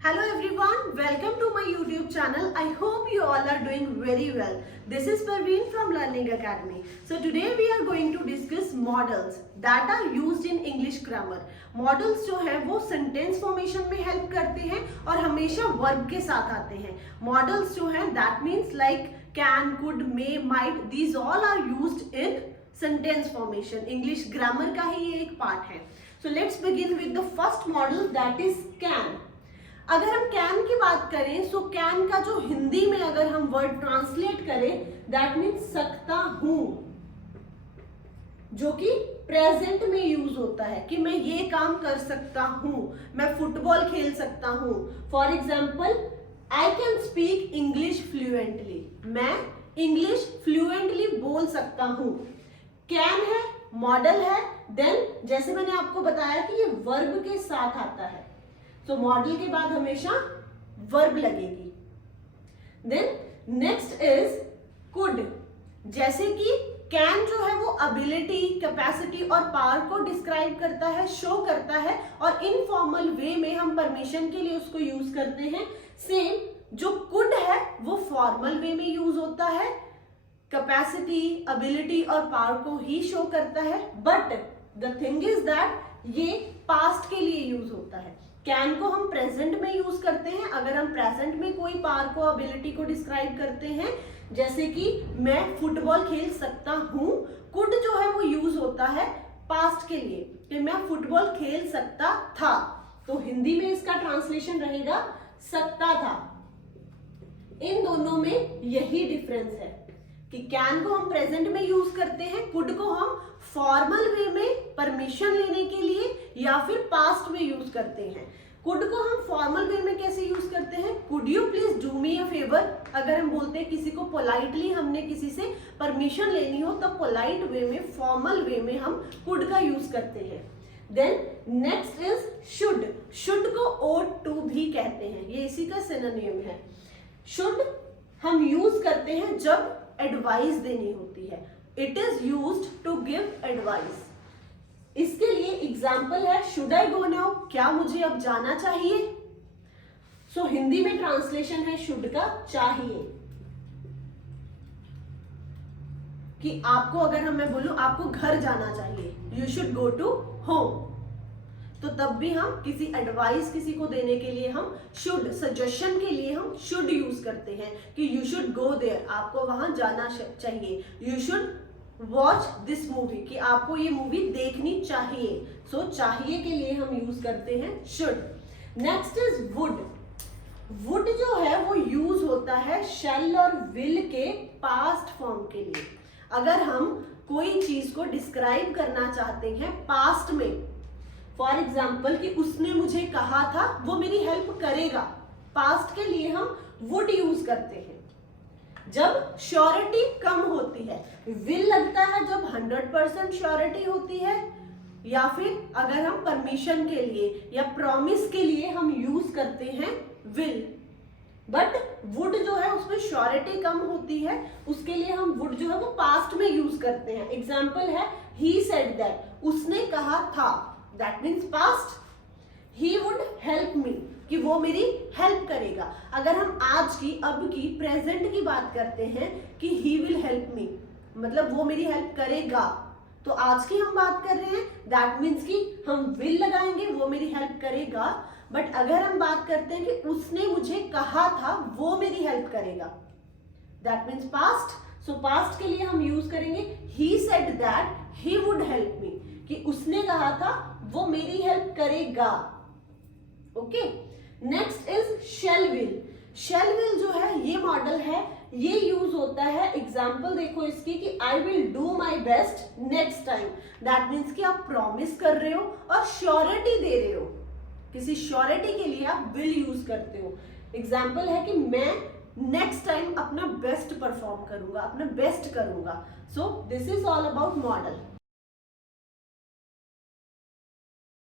Hello everyone, welcome to my YouTube channel. I hope you all are doing very well. This is Parveen from Learning Academy. So today we are going to discuss models that are used in English grammar. Models जो है वो sentence formation में help करते हैं और हमेशा verb के साथ आते हैं. Models जो है that means like can, could, may, might, these all are used in sentence formation. English grammar का ही ये एक part है. So let's begin with the first model that is can. अगर हम कैन की बात करें सो कैन का जो हिंदी में अगर हम वर्ड ट्रांसलेट करें दैट मीन्स सकता हूं, जो कि प्रेजेंट में यूज होता है कि मैं ये काम कर सकता हूं, मैं फुटबॉल खेल सकता हूं. For example I can speak English fluently, मैं इंग्लिश फ्लुएंटली बोल सकता हूं. कैन है, मॉडल है, देन जैसे मैंने आपको बताया कि ये वर्ब के साथ आता है, तो मॉडल के बाद हमेशा वर्ब लगेगी. Then next is could. जैसे कि कैन जो है वो एबिलिटी, कैपेसिटी और पावर को डिस्क्राइब करता है, शो करता है, और इनफॉर्मल वे में हम परमिशन के लिए उसको यूज करते हैं. सेम जो कुड है वो फॉर्मल वे में यूज होता है, कैपेसिटी, एबिलिटी और पावर को ही शो करता है. But the thing is that ये पास्ट के लिए यूज होता है. कैन को हम प्रेजेंट में यूज करते हैं अगर हम प्रेजेंट में कोई पावर को, एबिलिटी को डिस्क्राइब करते हैं, जैसे कि मैं फुटबॉल खेल सकता हूं. कुड जो है वो यूज होता है पास्ट के लिए कि मैं फुटबॉल खेल सकता था, तो हिंदी में इसका ट्रांसलेशन रहेगा सकता था. इन दोनों में यही डिफरेंस है कि कैन को हम प्रेजेंट में यूज करते हैं, कुड को हम फॉर्मल वे में परमिशन लेने के लिए या फिर पास्ट में यूज करते हैं. कुड को हम फॉर्मल वे में कैसे यूज करते हैं, could you please do me a favour. अगर हम बोलते हैं किसी को पोलाइटली, हमने किसी से परमिशन लेनी हो, तब पोलाइट वे में, फॉर्मल वे में हम कुड का यूज करते हैं. Then next is should. Should को ought to भी कहते हैं, ये इसी का सिनोनिम है. शुड हम यूज करते हैं जब एडवाइस देनी होती है. It is used to give advice. इसके लिए एग्जाम्पल है शुड आई गो नाउ, क्या मुझे अब जाना चाहिए. सो हिंदी में ट्रांसलेशन है शुड का चाहिए, कि आपको अगर मैं बोलूं आपको घर जाना चाहिए, you should go to home, तो तब भी हम किसी एडवाइस किसी को देने के लिए हम शुड, सजेशन के लिए हम शुड यूज करते हैं कि यू शुड गो देयर, आपको वहां जाना चाहिए. You should watch this movie, कि आपको ये मूवी देखनी चाहिए. सो चाहिए के लिए हम यूज करते हैं should. Next is would. Would जो है वो यूज होता है शैल और विल के पास्ट फॉर्म के लिए. अगर हम कोई चीज को डिस्क्राइब करना चाहते हैं पास्ट में, फॉर एग्जाम्पल कि उसने मुझे कहा था वो मेरी हेल्प करेगा, पास्ट के लिए हम वुड यूज करते हैं. जब श्योरिटी कम होती है, विल लगता है जब 100% श्योरिटी होती है, या फिर अगर हम परमिशन के लिए या प्रॉमिस के लिए हम यूज करते हैं विल. बट वुड जो है उसमें श्योरिटी कम होती है, उसके लिए हम वुड जो है वो पास्ट में यूज करते हैं. एग्जाम्पल है ही सेड दैट, उसने कहा था, that means past. He would help me, कि वो मेरी हेल्प करेगा. अगर हम आज की, अब की, प्रेजेंट की बात करते हैं कि ही विल हेल्प मी, मतलब वो मेरी हेल्प करेगा, तो आज की हम बात कर रहे हैं, दैट मीन्स कि हम विल लगाएंगे, वो मेरी हेल्प करेगा. बट अगर हम बात करते हैं कि उसने मुझे कहा था वो मेरी हेल्प करेगा, that means past. So past के लिए हम यूज करेंगे he said that he would help me, कि उसने कहा था वो मेरी हेल्प करेगा. Okay. Next is shall will. Shall will जो है ये मॉडल है, ये यूज होता है, एग्जाम्पल देखो इसकी, कि I will do my best next time. That means कि आप प्रॉमिस कर रहे हो और श्योरिटी दे रहे हो, किसी श्योरिटी के लिए आप विल यूज करते हो. एग्जाम्पल है कि मैं नेक्स्ट टाइम अपना बेस्ट परफॉर्म करूंगा, अपना बेस्ट करूंगा. So this is all about model.